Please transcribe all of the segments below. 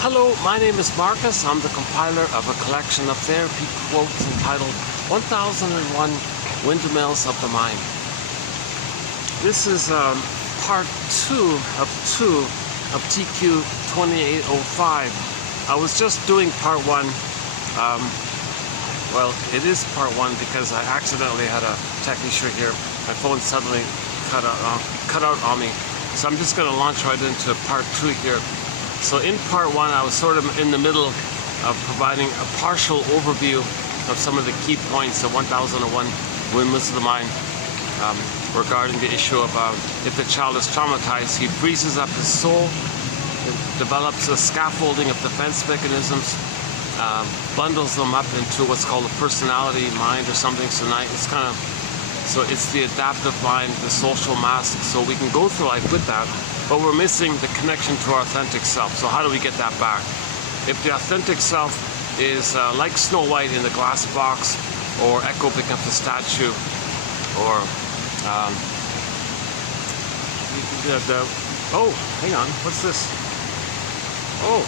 Hello, my name is Marcus. I'm the compiler of a collection of therapy quotes entitled 1001 Windmills of the Mind. This is part 2 of TQ 2805. I was just doing part 1. Well, it is part 1 because I accidentally had a tech issue here. My phone suddenly cut out on me. So I'm just going to launch right into part 2 here. So in part 1, I was sort of in the middle of providing a partial overview of some of the key points of 1001 Windmills of the Mind regarding the issue of if the child is traumatized, he freezes up his soul, develops a scaffolding of defense mechanisms, bundles them up into what's called a personality mind or something. So it's the adaptive mind, the social mask. So we can go through life with that, but we're missing the connection to our authentic self. So how do we get that back? If the authentic self is like Snow White in the glass box, or Echo picking up the statue, or oh, hang on, what's this? Oh,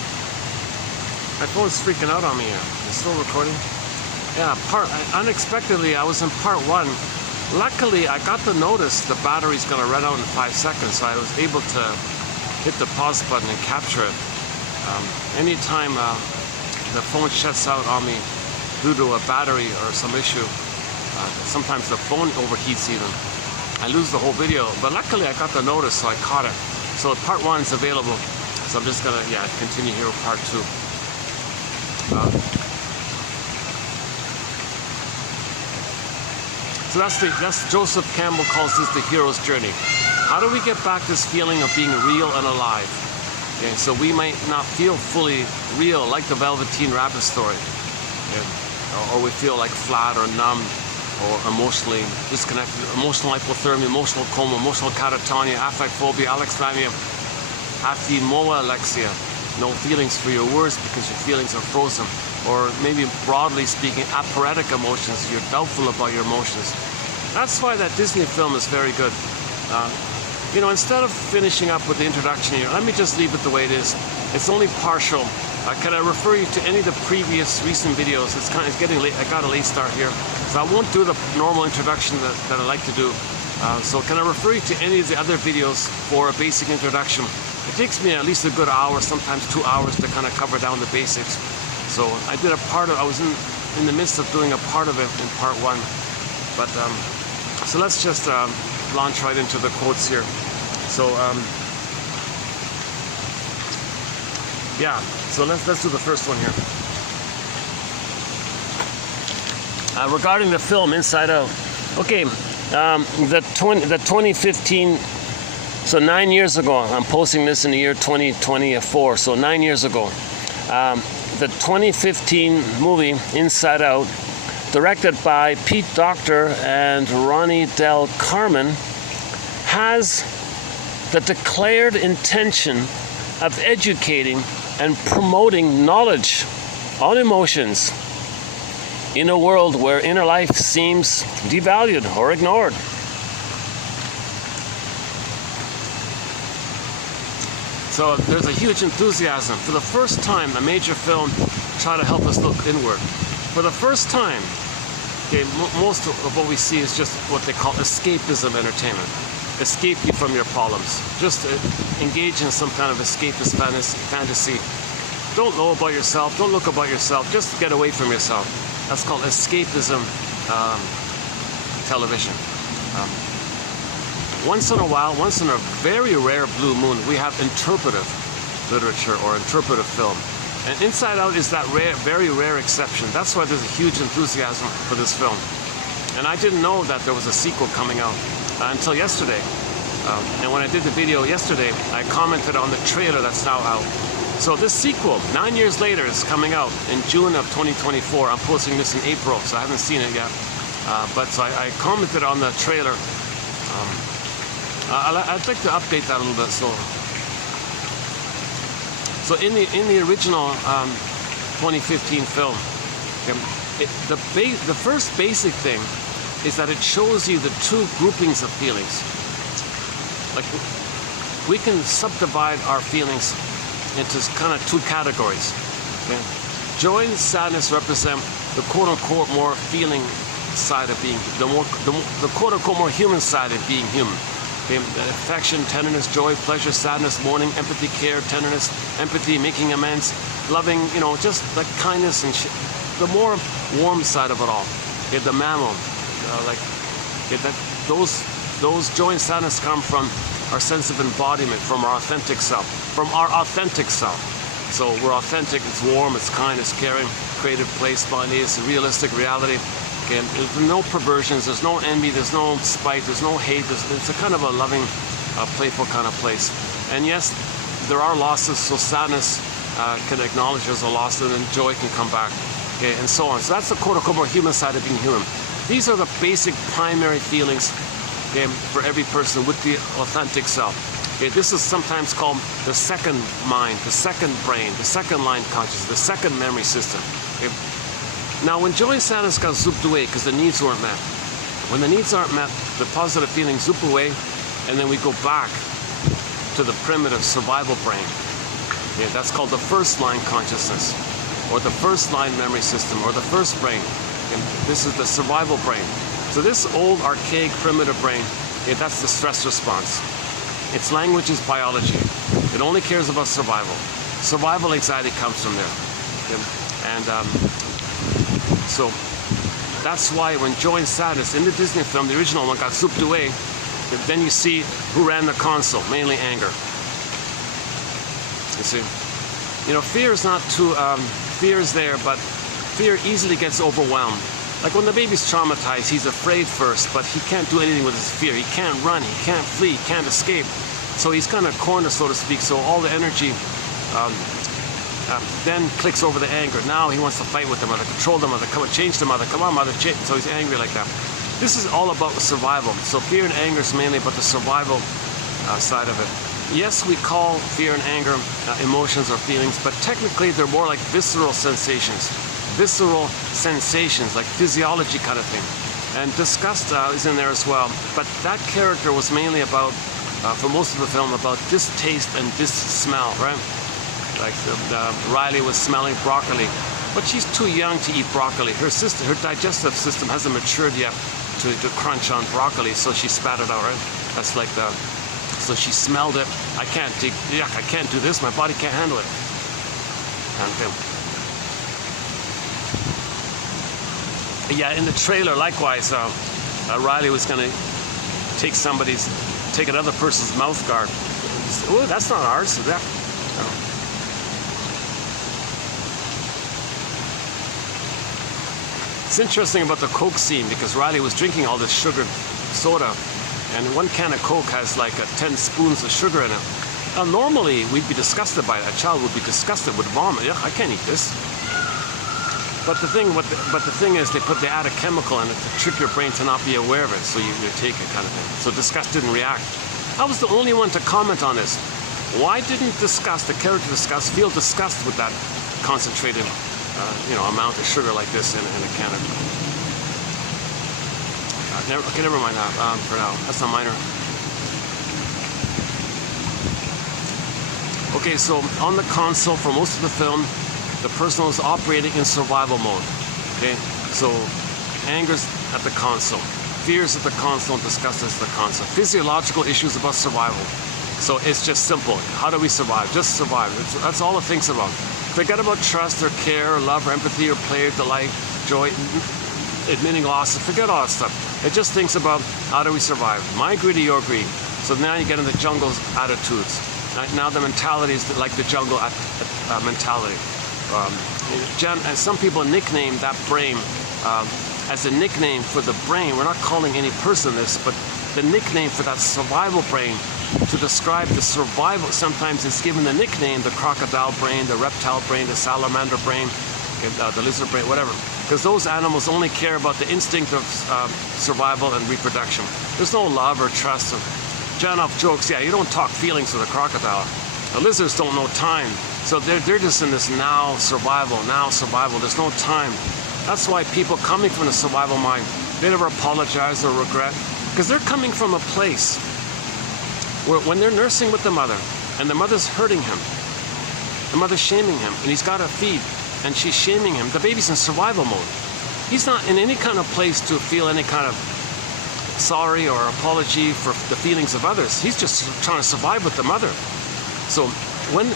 my phone's freaking out on me here. It's still recording? Yeah, unexpectedly, I was in part 1. Luckily, I got the notice the battery's going to run out in 5 seconds, so I was able to hit the pause button and capture it. Anytime the phone shuts out on me due to a battery or some issue, sometimes the phone overheats even, I lose the whole video. But luckily, I got the notice, so I caught it. So part 1 is available. So I'm just going to continue here with part 2. So that's Joseph Campbell calls this the hero's journey. How do we get back this feeling of being real and alive? Okay, so we might not feel fully real, like the Velveteen Rabbit story, or we feel like flat or numb, or emotionally disconnected, emotional hypothermia, emotional coma, emotional catatonia, affect phobia, alexithymia, alexia. No feelings for your words because your feelings are frozen. Or maybe broadly speaking, aphoretic emotions. You're doubtful about your emotions. That's why that Disney film is very good. Instead of finishing up with the introduction here, let me just leave it the way it is. It's only partial. Can I refer you to any of the previous recent videos? It's getting late. I got a late start here, so I won't do the normal introduction that I like to do. So can I refer you to any of the other videos for a basic introduction? It takes me at least a good hour, sometimes 2 hours, to kind of cover down the basics. So I did I was in the midst of doing a part of it in part 1. But so let's just launch right into the quotes here. So so let's do the first one here. Regarding the film Inside Out. Okay, the 2015. So 9 years ago, I'm posting this in the year 2024. So 9 years ago. The 2015 movie Inside Out, directed by Pete Docter and Ronnie Del Carmen, has the declared intention of educating and promoting knowledge on emotions in a world where inner life seems devalued or ignored. So there's a huge enthusiasm. For the first time, a major film tried to help us look inward. For the first time, most of what we see is just what they call escapism entertainment. Escape you from your problems. Just engage in some kind of escapist fantasy. Don't know about yourself. Don't look about yourself. Just get away from yourself. That's called escapism television. Once in a while, once in a very rare blue moon, we have interpretive literature or interpretive film. And Inside Out is that very rare exception. That's why there's a huge enthusiasm for this film. And I didn't know that there was a sequel coming out until yesterday. And when I did the video yesterday, I commented on the trailer that's now out. So this sequel, 9 years later, is coming out in June of 2024. I'm posting this in April, so I haven't seen it yet. So I commented on the trailer. I'd like to update that a little bit. So in the original 2015 film, the first basic thing is that it shows you the two groupings of feelings. Like we can subdivide our feelings into kind of two categories. Okay? Joy and sadness represent the quote-unquote more feeling side of being, the quote-unquote more human side of being human. Okay? Affection, tenderness, joy, pleasure, sadness, mourning, empathy, care, tenderness, empathy, making amends, loving, just like kindness and the more warm side of it all. Okay? The mammal, those joy and sadness come from our sense of embodiment, from our authentic self. So we're authentic, it's warm, it's kind, it's caring, creative, play, spontaneous, realistic, reality. Okay, there's no perversions, there's no envy, there's no spite, there's no hate. It's a kind of a loving, playful kind of place. And yes, there are losses, so sadness can acknowledge there's a loss, and then joy can come back, okay, and so on. So that's the quote-unquote more human side of being human. These are the basic primary feelings, okay, for every person with the authentic self. Okay, this is sometimes called the second mind, the second brain, the second line consciousness, the second memory system. Okay? Now, when joy and sadness got zooped away because the needs weren't met, when the needs aren't met, the positive feelings zoop away, and then we go back to the primitive survival brain. Okay, that's called the first line consciousness, or the first line memory system, or the first brain. And this is the survival brain. So this old, archaic, primitive brain, okay, that's the stress response. Its language is biology. It only cares about survival. Survival anxiety comes from there. Okay? And so that's why when joy and sadness in the Disney film, the original one, got zooped away, then you see who ran the console, mainly anger. You see? Fear is not too, fear is there, but fear easily gets overwhelmed. Like when the baby's traumatized, he's afraid first, but he can't do anything with his fear. He can't run, he can't flee, he can't escape. So he's kind of cornered, so to speak, so all the energy then clicks over the anger. Now he wants to fight with the mother, control the mother, come on, change the mother, come on mother, change. So he's angry like that. This is all about survival. So fear and anger is mainly about the survival side of it. Yes, we call fear and anger emotions or feelings, but technically they're more like visceral sensations. Visceral sensations, like physiology kind of thing. And disgust is in there as well. But that character was mainly about, for most of the film, about distaste and dis-smell, right? Like Riley was smelling broccoli, but she's too young to eat broccoli. Her digestive system hasn't matured yet to crunch on broccoli, so she spat it out, right? That's like so she smelled it. I can't do this, my body can't handle it. Yeah, in the trailer, likewise, Riley was going to take another person's mouth guard. Oh, that's not ours. It's interesting about the Coke scene because Riley was drinking all this sugared soda, and one can of Coke has like 10 spoons of sugar in it. Now, normally we'd be disgusted by it. A child would be disgusted, would vomit. Yeah, I can't eat this. But the thing is, they add a chemical in it to trick your brain to not be aware of it, so you take it kind of thing. So disgust didn't react. I was the only one to comment on this. Why didn't the character disgust, feel disgust with that concentrated, amount of sugar like this in a can of? Never mind that for now. That's not minor. Okay, so on the console for most of the film, the person is operating in survival mode. Okay, so anger's at the console, fear's at the console, and disgust is at the console. Physiological issues about survival. So it's just simple. How do we survive? Just survive. That's all it thinks about. Forget about trust or care or love or empathy or play or delight, joy, admitting loss. Forget all that stuff. It just thinks about how do we survive. My greed or your greed. So now you get into jungle's attitudes. Now the mentality is like the jungle mentality. And some people nickname that brain as a nickname for the brain. We're not calling any person this, but the nickname for that survival brain to describe the survival. Sometimes it's given the nickname the crocodile brain, the reptile brain, the salamander brain, the lizard brain, whatever. Because those animals only care about the instinct of survival and reproduction. There's no love or trust. Janov jokes, yeah, you don't talk feelings with a crocodile. The lizards don't know time. So they're just in this now survival. There's no time. That's why people coming from the survival mind, they never apologize or regret. Because they're coming from a place where when they're nursing with the mother and the mother's hurting him, The mother's shaming him, and he's got to feed, and she's shaming him. The baby's in survival mode. He's not in any kind of place to feel any kind of sorry or apology for the feelings of others. He's just trying to survive with the mother. So when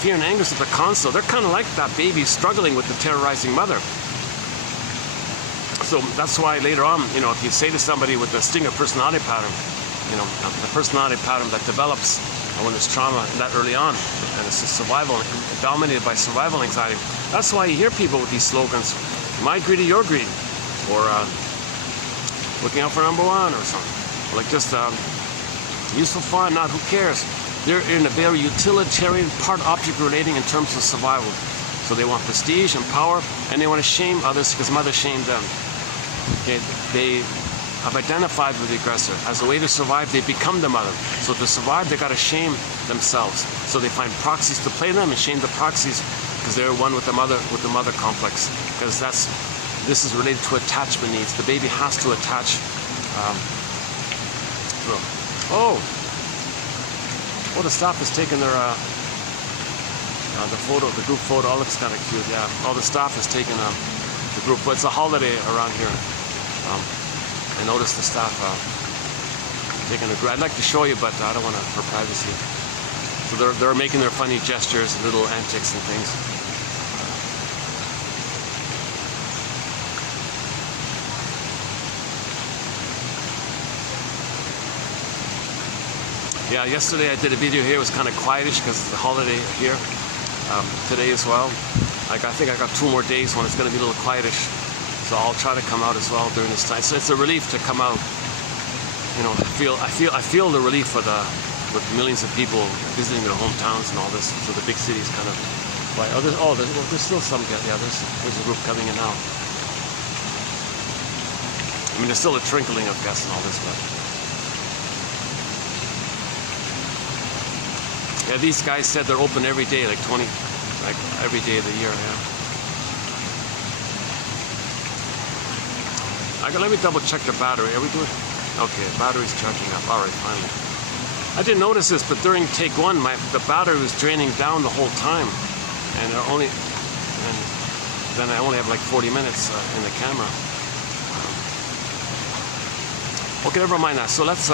fear and anger is at the console, they're kind of like that baby struggling with the terrorizing mother. So that's why later on, if you say to somebody with a stinger personality pattern, the personality pattern that develops when there's trauma that early on, and it's survival, dominated by survival anxiety. That's why you hear people with these slogans, my greed or your greed, or looking out for number one, or something. Like just useful fun, not who cares. They're in a very utilitarian, part-object relating in terms of survival. So they want prestige and power, and they want to shame others because mother shamed them. Okay, they have identified with the aggressor. As a way to survive, they become the mother. So to survive, they got to shame themselves. So they find proxies to play them and shame the proxies because they're one with the mother complex. Because this is related to attachment needs. The baby has to attach. The staff has taken their the group photo. Oh, looks kind of cute. Yeah. All the staff has taken the group. But it's a holiday around here. I noticed the staff taking a group. I'd like to show you, but I don't want to for privacy. So they're making their funny gestures, little antics and things. Yeah, yesterday I did a video here. It was kind of quietish because it's the holiday here. Today as well. I think I got 2 more days when it's going to be a little quietish. So I'll try to come out as well during this time. So it's a relief to come out. I feel the relief with millions of people visiting their hometowns and all this. So the big cities kind of. There's still some. Yeah, there's a group coming in now. I mean, there's still a trickling of guests and all this, but. Yeah, these guys said they're open every day, like every day of the year, yeah. Let me double check the battery. Are we good? Okay, battery's charging up. All right, finally. I didn't notice this, but during take 1, the battery was draining down the whole time, and then I only have like 40 minutes in the camera. Okay, never mind that. So let's.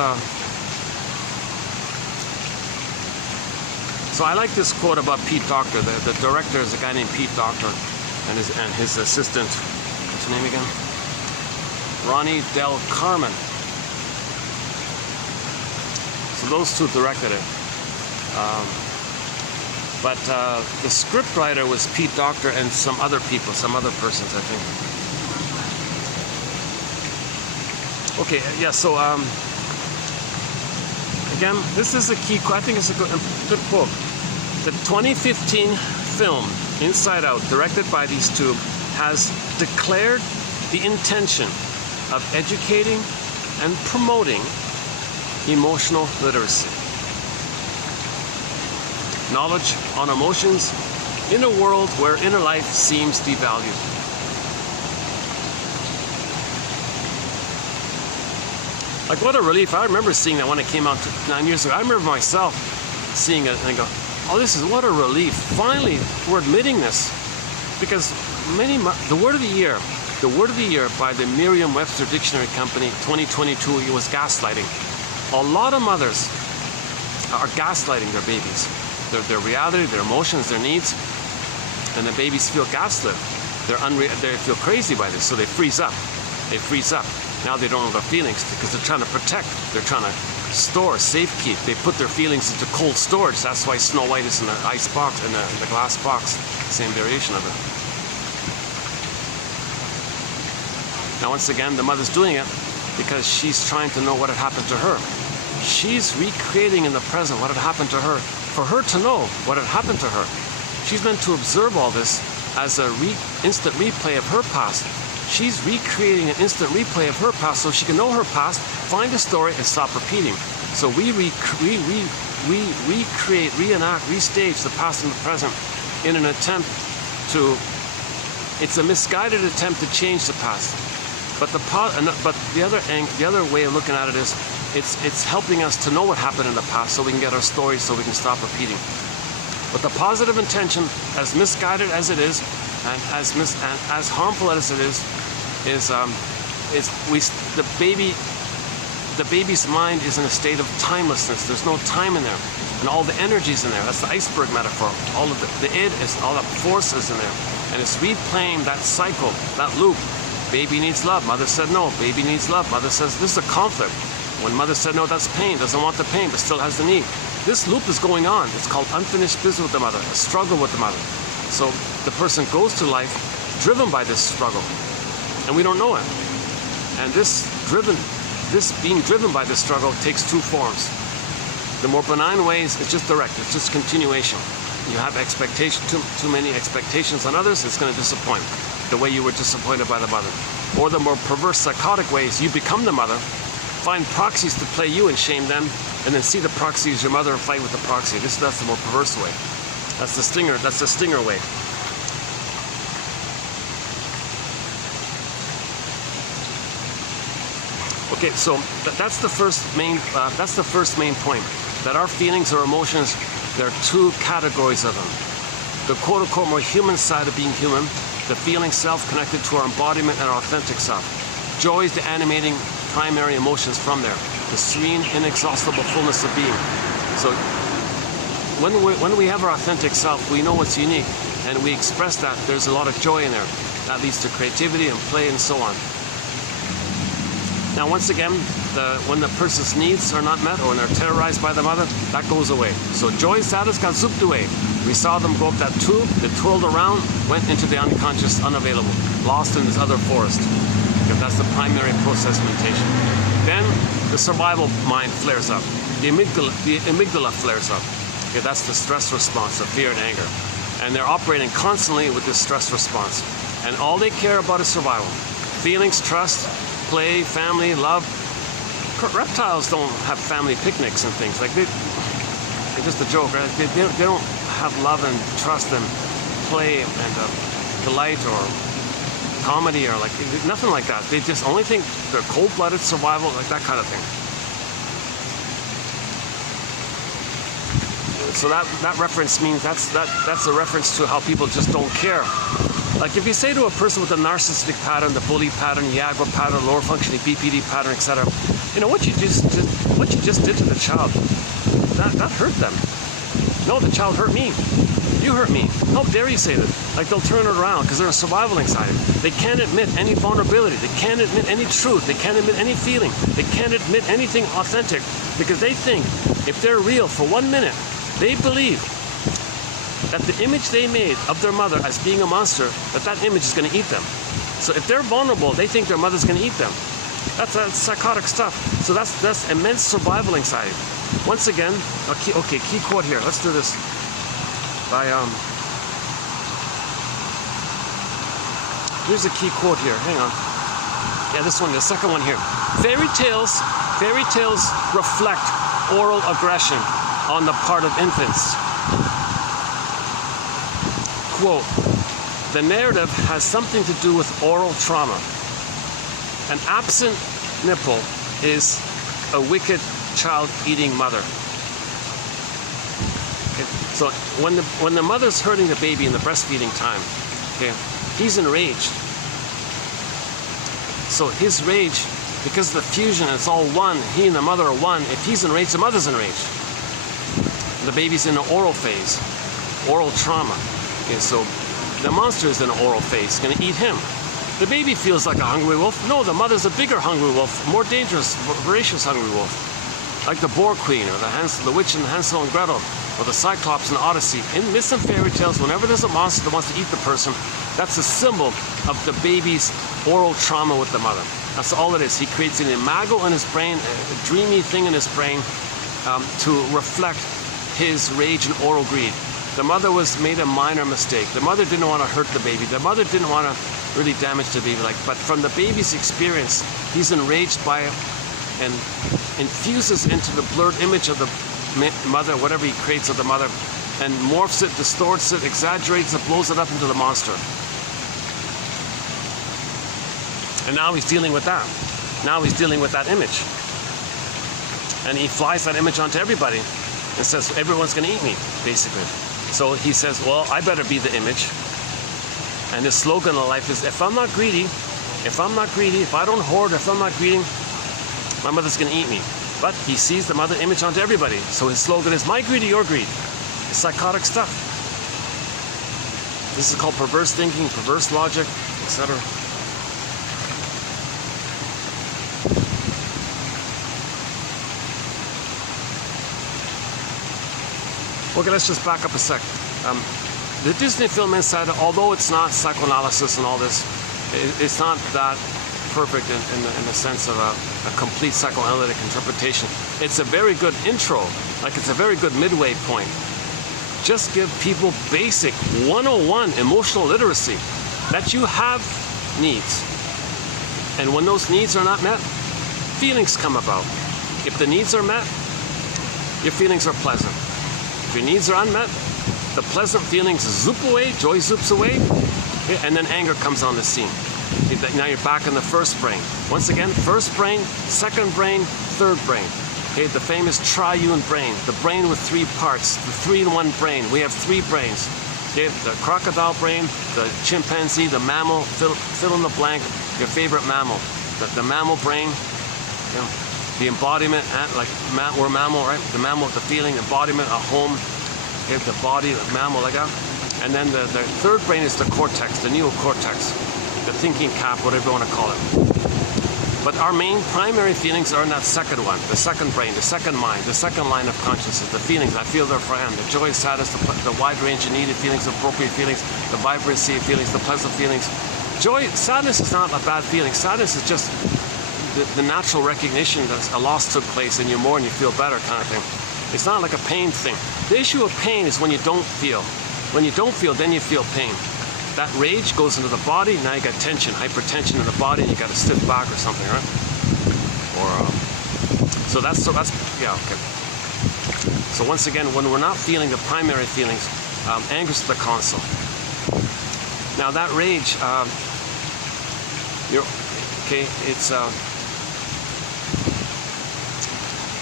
So I like this quote about Pete Docter. The director is a guy named Pete Docter, and his assistant. What's her name again? Ronnie Del Carmen. So those two directed it. But the scriptwriter was Pete Docter and some other people, some other persons, I think. Okay, yeah, so again, this is a key, I think it's a good quote. The 2015 film, Inside Out, directed by these two, has declared the intention of educating and promoting emotional literacy. Knowledge on emotions in a world where inner life seems devalued. Like, what a relief. I remember seeing that when it came out 9 years ago. I remember myself seeing it and I go, oh, what a relief. Finally, we're admitting this. Because the word of the year by the Merriam-Webster Dictionary Company, 2022, it was gaslighting. A lot of mothers are gaslighting their babies. Their reality, their emotions, their needs, and the babies feel gaslit. They feel crazy by this, so they freeze up. Now they don't know their feelings because they're trying to protect. They're trying to store, safekeep. They put their feelings into cold storage. That's why Snow White is in the ice box, in the glass box. Same variation of it. Now, once again, the mother's doing it because she's trying to know what had happened to her. She's recreating in the present what had happened to her, for her to know what had happened to her. She's meant to observe all this as an instant replay of her past. She's recreating an instant replay of her past so she can know her past, find the story, and stop repeating. So we recreate, reenact, restage the past and the present in an attempt to. It's a misguided attempt to change the past. But the other way of looking at it is, it's helping us to know what happened in the past so we can get our stories, so we can stop repeating. But the positive intention, as misguided as it is, and as harmful as it is the baby's mind is in a state of timelessness. There's no time in there, and all the energy's in there. That's the iceberg metaphor. All of the id is, all that force is in there, and it's replaying that cycle, that loop. Baby needs love. Mother said no. Baby needs love. Mother says this is a conflict. When mother said no, that's pain. Doesn't want the pain, but still has the need. This loop is going on. It's called unfinished business with the mother, a struggle with the mother. So the person goes to life driven by this struggle, and we don't know it. And this being driven by this struggle takes two forms. The more benign ways, it's just direct. It's just continuation. You have too many expectations on others, it's going to disappoint, the way you were disappointed by the mother. Or the more perverse, psychotic ways, you become the mother, find proxies to play you and shame them, and then see the proxy as your mother and fight with the proxy. That's the more perverse way. That's the stinger way. Okay, so that's the first main point. That our feelings or emotions, there are two categories of them. The quote-unquote more human side of being human, the feeling self connected to our embodiment and our authentic self. Joy is the animating primary emotions from there, the serene, inexhaustible fullness of being. So when we have our authentic self, we know what's unique, and we express that. There's a lot of joy in there. That leads to creativity and play and so on. Now, once again, when the person's needs are not met or when they're terrorized by the mother, that goes away. So joy status got zooped away. We saw them go up that tube, they twirled around, went into the unconscious, unavailable, lost in this other forest. Because that's the primary process mentation. Then the survival mind flares up. The amygdala flares up. Okay, that's the stress response of fear and anger. And they're operating constantly with this stress response. And all they care about is survival. Feelings, trust, play, family, love. Reptiles don't have family picnics and things. Like they're just a joke, right? They don't have love and trust and play and delight or comedy or like nothing like that. They just only think they're cold-blooded survival, like that kind of thing. So that reference means that's a reference to how people just don't care. Like if you say to a person with a narcissistic pattern, the bully pattern, Yago pattern, lower functioning BPD pattern, etc., you know what you just did to the child, that hurt them. No, the child hurt me. You hurt me. How dare you say that? Like they'll turn it around because they're a survival anxiety. They can't admit any vulnerability. They can't admit any truth. They can't admit any feeling. They can't admit anything authentic because they think if they're real for 1 minute, they believe that the image they made of their mother as being a monster, that image is going to eat them. So if they're vulnerable, they think their mother's going to eat them. That's psychotic stuff. So that's immense survival anxiety. Once again, key quote here. Let's do this. By here's a key quote here. Hang on. Yeah, this one, the second one here. Fairy tales reflect oral aggression on the part of infants. Quote, the narrative has something to do with oral trauma. An absent nipple is a wicked child-eating mother. Okay. So when the mother's hurting the baby in the breastfeeding time, okay, he's enraged. So his rage, because of the fusion, it's all one. He and the mother are one. If he's enraged, the mother's enraged. The baby's in the oral phase, oral trauma. Okay, so the monster is in an oral phase, it's going to eat him. The baby feels like a hungry wolf. No, the mother's a bigger hungry wolf, more dangerous, voracious hungry wolf. Like the Boar Queen, or the witch in Hansel and Gretel, or the Cyclops in the Odyssey. In myths and fairy tales, whenever there's a monster that wants to eat the person, that's a symbol of the baby's oral trauma with the mother. That's all it is. He creates an imago in his brain, a dreamy thing in his brain, to reflect his rage and oral greed. The mother made a minor mistake. The mother didn't want to hurt the baby. The mother didn't want to really damage the baby. But from the baby's experience, he's enraged by it and infuses into the blurred image of the mother, whatever he creates of the mother, and morphs it, distorts it, exaggerates it, blows it up into the monster. And now he's dealing with that. Now he's dealing with that image. And he flies that image onto everybody and says, everyone's going to eat me, basically. So he says, well, I better be the image. And his slogan in life is, if I'm not greedy, if I don't hoard, if I'm not greedy, my mother's going to eat me. But he sees the mother image onto everybody. So his slogan is, my greed or your greed. It's psychotic stuff. This is called perverse thinking, perverse logic, etc. Okay, let's just back up a sec. The Disney film Inside, although it's not psychoanalysis and all this, it's not that perfect in the sense of a complete psychoanalytic interpretation. It's a very good intro, like it's a very good midway point. Just give people basic 101 emotional literacy, that you have needs. And when those needs are not met, feelings come about. If the needs are met, your feelings are pleasant. If your needs are unmet, the pleasant feelings zoop away, joy zoops away, and then anger comes on the scene. Now you're back in the first brain. Once again, first brain, second brain, third brain. Okay, the famous triune brain, the brain with three parts, the 3-in-1 brain. We have three brains. Okay, the crocodile brain, the chimpanzee, the mammal, fill in the blank, your favorite mammal. The mammal brain, you know, the embodiment, like we're mammal, right? The mammal with the feeling, embodiment, a home, okay, the body, the mammal, like that. And then the third brain is the cortex, the neocortex, the thinking cap, whatever you want to call it. But our main primary feelings are in that second one, the second brain, the second mind, the second line of consciousness, the feelings. I feel they're for him, the joy, sadness, the wide range of needed feelings, appropriate feelings, the vibrancy of feelings, the pleasant feelings. Joy, sadness is not a bad feeling. Sadness is just the natural recognition that a loss took place and you mourn, you feel better kind of thing. It's not like a pain thing. The issue of pain is when you don't feel. When you don't feel, then you feel pain. That rage goes into the body, now you got tension, hypertension in the body, and you got a stiff back or something, right? Or, so that's, yeah, okay. So once again, when we're not feeling the primary feelings, anger's the console. Now that rage,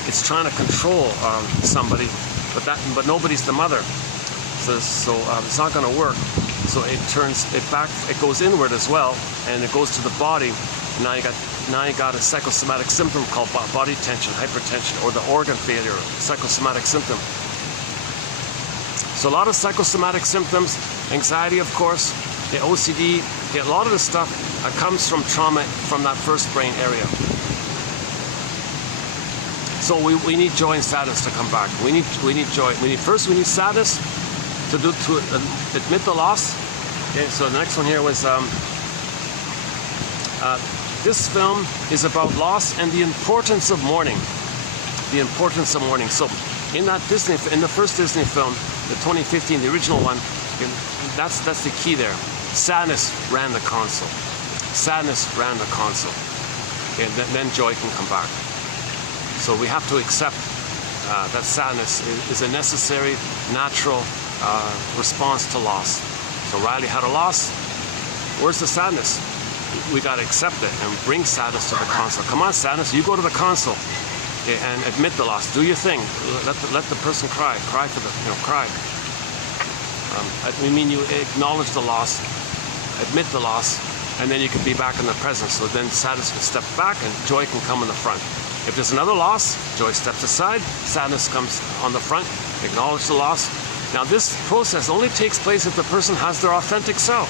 it's trying to control somebody, but nobody's the mother. So it's not going to work. So it goes inward as well, and it goes to the body. Now you got a psychosomatic symptom called body tension, hypertension, or the organ failure, psychosomatic symptom. So a lot of psychosomatic symptoms, anxiety, of course, the OCD, a lot of the stuff comes from trauma from that first brain area. So we need joy and sadness to come back. We need joy. First we need sadness to admit the loss. Okay, so the next one here was this film is about loss and the importance of mourning. The importance of mourning. So in the first Disney film, the 2015, the original one, that's the key there. Sadness ran the console. Sadness ran the console. Okay, then joy can come back. So we have to accept that sadness is a necessary, natural response to loss. So Riley had a loss. Where's the sadness? We got to accept it and bring sadness to the console. Come on, sadness, you go to the console and admit the loss. Do your thing. Let the person cry. Cry for cry. I mean, you acknowledge the loss, admit the loss, and then you can be back in the present. So then sadness can step back and joy can come in the front. If there's another loss, joy steps aside, sadness comes on the front, acknowledge the loss. Now this process only takes place if the person has their authentic self.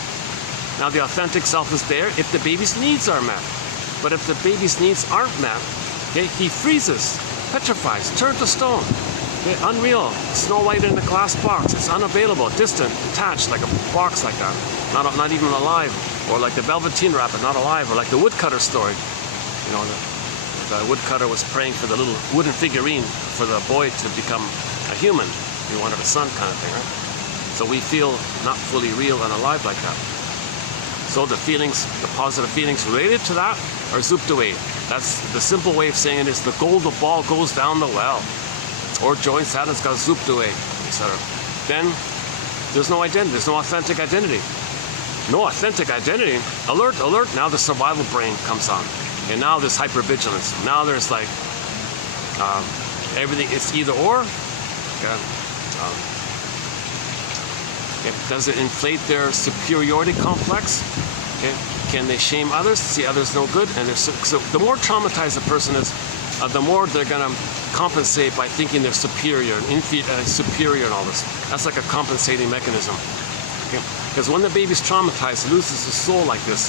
Now the authentic self is there if the baby's needs are met. But if the baby's needs aren't met, okay, he freezes, petrifies, turns to stone. Okay, unreal, Snow White in a glass box, it's unavailable, distant, detached, like a box like that, not even alive. Or like the Velveteen Rabbit, not alive, or like the woodcutter story. You know, the woodcutter was praying for the little wooden figurine for the boy to become a human. He wanted a son kind of thing, right? So we feel not fully real and alive like that. So the feelings, the positive feelings related to that are zooped away. That's the simple way of saying it is the ball goes down the well. Or joy and sadness got zooped away, etc. Then there's no identity, there's no authentic identity. No authentic identity. Alert, alert, now the survival brain comes on. And now there's hypervigilance. Now there's like everything, it's either or. Okay. Okay. Does it inflate their superiority complex? Okay. Can they shame others, see others no good? And so the more traumatized a person is, the more they're going to compensate by thinking they're superior and superior and all this. That's like a compensating mechanism. Okay? Because when the baby's traumatized, loses his soul like this,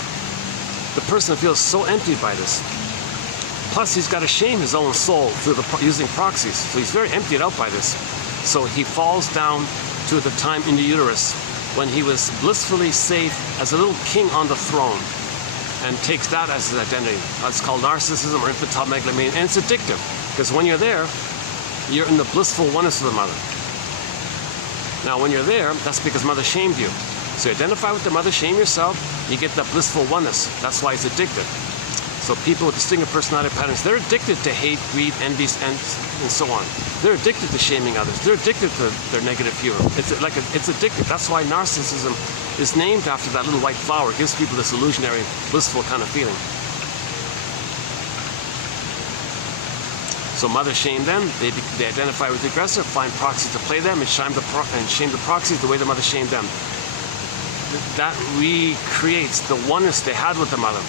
the person feels so emptied by this. Plus, he's got to shame his own soul through using proxies. So he's very emptied out by this. So he falls down to the time in the uterus when he was blissfully safe as a little king on the throne, and takes that as his identity. That's called narcissism or infantile megalomania, and it's addictive, because when you're there, you're in the blissful oneness of the mother. Now, when you're there, that's because mother shamed you. So you identify with the mother, shame yourself, you get that blissful oneness. That's why it's addictive. So people with distinctive personality patterns, they're addicted to hate, greed, envy, and so on. They're addicted to shaming others. They're addicted to their negative humor. It's addictive. That's why narcissism is named after that little white flower. It gives people this illusionary, blissful kind of feeling. So mother shame them. They identify with the aggressor, find proxies to play them, and shame the proxies the way the mother shamed them. That recreates the oneness they had with the mother.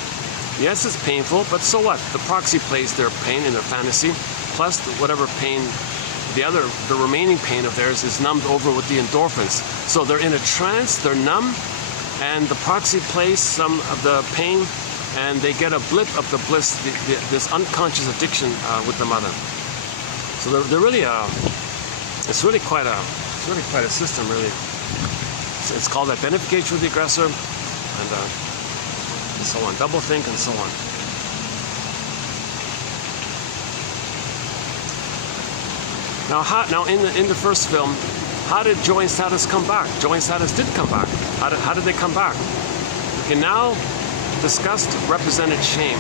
Yes, it's painful, but so what? The proxy plays their pain in their fantasy, plus whatever pain, the remaining pain of theirs is numbed over with the endorphins. So they're in a trance, they're numb, and the proxy plays some of the pain, and they get a blip of the bliss, this unconscious addiction with the mother. So they're really it's really quite a system, really. It's called identification with the aggressor, and so on, double think, and so on. Now in the first film, how did Joy and Status come back? Joy and Status did come back. How did they come back? Okay, now disgust represented shame.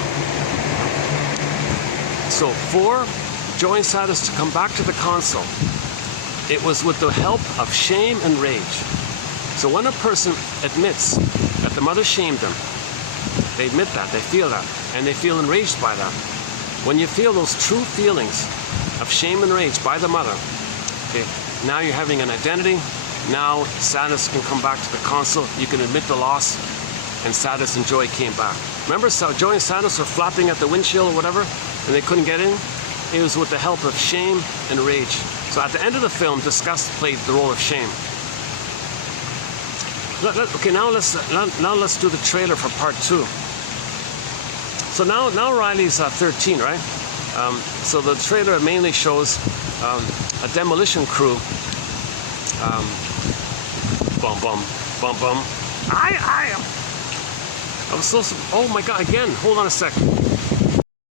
So for Joy and Status to come back to the console, it was with the help of shame and rage. So when a person admits that the mother shamed them, they admit that, they feel that, and they feel enraged by that. When you feel those true feelings of shame and rage by the mother, okay, now you're having an identity. Now sadness can come back to the console. You can admit the loss, and sadness and joy came back. Remember, so Joy and Sadness were flapping at the windshield or whatever, and they couldn't get in? It was with the help of shame and rage. So at the end of the film, disgust played the role of shame. Okay, now let's do the trailer for part 2. So now Riley's 13, right? So the trailer mainly shows a demolition crew. Bum bum bum bum. I was so. Oh my God! Again, hold on a second.